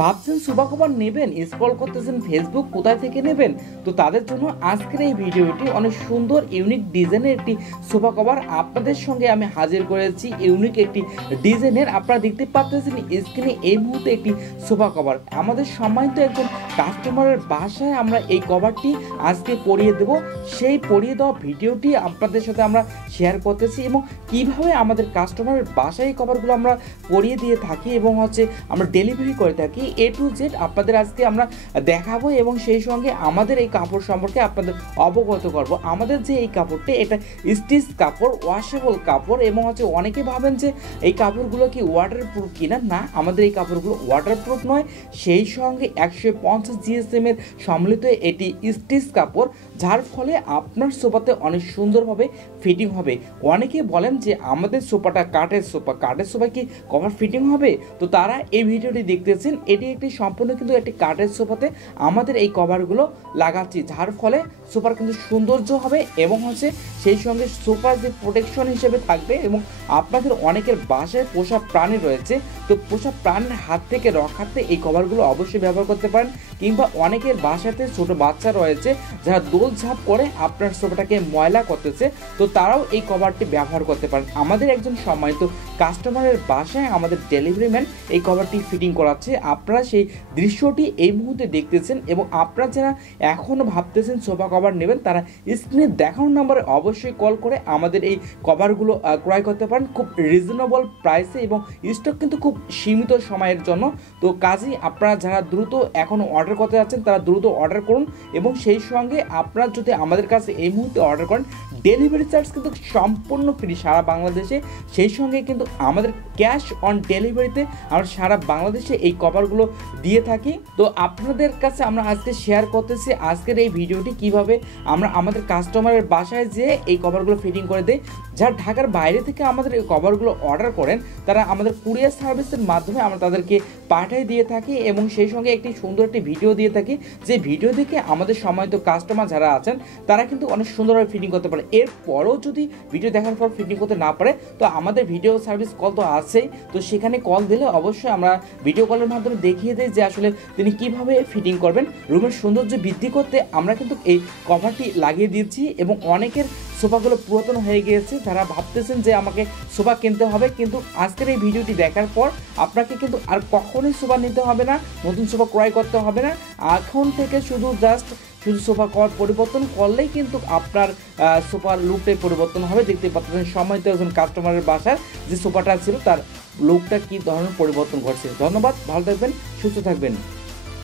ভাবছেন sofa cover নেবেন, scroll করতেছেন ফেসবুক, কোথায় থেকে নেবেন? তো তাদের জন্য আজকের এই ভিডিওটি অনেক সুন্দর ইউনিক ডিজাইনের একটি সোফা কভার আপনাদের সঙ্গে আমি হাজির করেছি। ইউনিক একটি ডিজাইনের আপনারা দেখতে পাচ্ছেন স্ক্রিনে এই মুহূর্তে একটি সোফা কভার আমাদের সম্মানিত একজন কাস্টমারের বাসায় আমরা এই কভারটি আজকে পরিয়ে দেব। সেই পরিয়ে দেওয়া ভিডিওটি আপনাদের সাথে আমরা শেয়ার করতেছি এবং কিভাবে আমাদের কাস্টমারের বাসায় এই কভারগুলো আমরা পরিয়ে দিয়ে থাকি এবং আমরা ডেলিভারি করে থাকি A to Z আপনাদের আজকে আমরা দেখাবো এবং সেই সঙ্গে আমাদের এই কাপড় সম্পর্কে আপনাদের অবগত করব। আমাদের যে এই কাপড়টি এটা স্টিচ কাপড়, ওয়াশেবল কাপড় এবং অনেকে ভাবেন যে এই কাপড়গুলো কি ওয়াটারপ্রুফ কিনা। না, আমাদের এই কাপড়গুলো ওয়াটারপ্রুফ নয়, সেই সঙ্গে 150 GSM এর সম্মিলিত এটি স্টিচ কাপড়, যার ফলে আপনার সোফাতে অনেক সুন্দরভাবে ফিটিং হবে। অনেকে বলেন যে আমাদের সোফাটা কাঠের সোফা কি কভার ফিটিং হবে? তো তারা এই ভিডিওটি দেখতেছেন, এটি একটি সম্পূর্ণ কিন্তু একটি কাঠের সোফাতে আমাদের এই কভারগুলো লাগাচ্ছি, যার ফলে সোফার কিন্তু সৌন্দর্য হবে এবং সেই সঙ্গে সোফার যে প্রোটেকশন হিসেবে থাকবে এবং আপনাদের অনেকের বাসায় পোষা প্রাণী রয়েছে, তো পোষা প্রাণীর হাত থেকে রক্ষার্থে এই কভারগুলো অবশ্যই ব্যবহার করতে পারেন। কিংবা অনেকের বাসাতে ছোট বাচ্চা রয়েছে যারা দোলঝাঁপ করে আপনার সোফাটাকে ময়লা করতেছে, তো তারাও এই কভারটি ব্যবহার করতে পারেন। আমাদের একজন সম্মানিত কাস্টমারের বাসায় আমাদের ডেলিভারি ম্যান এই কভারটি ফিটিং করাচ্ছে। আপনারা সেই দৃশ্যটি এই মুহূর্তে দেখতেছেন এবং আপনারা যারা এখনও ভাবতেছেন সোফা কভার নেবেন, তারা স্ক্রিনে দেখানো নাম্বারে অবশ্যই কল করে আমাদের এই কভারগুলো ক্রয় করতে পারেন খুব রিজনেবল প্রাইসে এবং স্টক কিন্তু খুব সীমিত সময়ের জন্য। তো কাজেই আপনারা যারা দ্রুত এখনও অর্ডার করতে যাচ্ছেন তারা দ্রুত অর্ডার করুন এবং সেই সঙ্গে আপনারা যদি আমাদের কাছে এই মুহূর্তে অর্ডার করেন, ডেলিভারি চার্জ কিন্তু সম্পূর্ণ ফ্রি সারা বাংলাদেশে। সেই সঙ্গে কিন্তু আমাদের ক্যাশ অন ডেলিভারিতে আমরা সারা বাংলাদেশে এই কভারগুলো দিয়ে থাকি। তো আপনাদের কাছে আমরা আজকে শেয়ার করতেছি আজকের এই ভিডিওটি কিভাবে আমরা আমাদের কাস্টমারের বাসায় যেয়ে এই কভারগুলো ফিটিং করে দেই। যারা ঢাকার বাইরে থেকে আমাদের এই কভারগুলো অর্ডার করেন, তারা আমাদের কুরিয়ার সার্ভিসের মাধ্যমে আমরা তাদেরকে পাঠিয়ে দিয়ে থাকি এবং সেই সঙ্গে একটি সুন্দর একটি ভিডিও দিয়ে থাকি, যে ভিডিও দেখে আমাদের সম্মানিত কাস্টমার যারা আছেন তারা কিন্তু অনেক সুন্দরভাবে ফিটিং করতে পারে। এরপরও যদি ভিডিও দেখার পর ফিটিং করতে না পারে, তো আমাদের ভিডিও সার্ভিস কল তো আছেই, তো সেখানে কল দিলে অবশ্যই আমরা ভিডিও কলের মাধ্যমে দেখিয়ে দিই যে আসলে তিনি কিভাবে ফিটিং করবেন। রুমের সৌন্দর্য বৃদ্ধি করতে আমরা কিন্তু এই কভারটি লাগিয়ে দিয়েছি এবং অনেকের সোফাগুলো পুরাতন হয়ে গিয়েছে, তারা ভাবতেছেন যে আমাকে সোফা কিনতে হবে, কিন্তু আজকের এই ভিডিওটি দেখার পর আপনাকে কিন্তু আর কখনোই সোফা নিতে হবে না, নতুন সোফা ক্রয় করতে হবে না। এখন থেকে শুধু সোফা কভার পরিবর্তন করলেই কিন্তু আপনার সোফার লুকটাই পরিবর্তন হবে। দেখতে পাচ্ছেন সম্মানিত একজন কাস্টমারের বাসার যে সোফাটা ছিল তার লুকটা কি ধরনের পরিবর্তন করছে। ধন্যবাদ, ভালো থাকবেন, সুস্থ থাকবেন।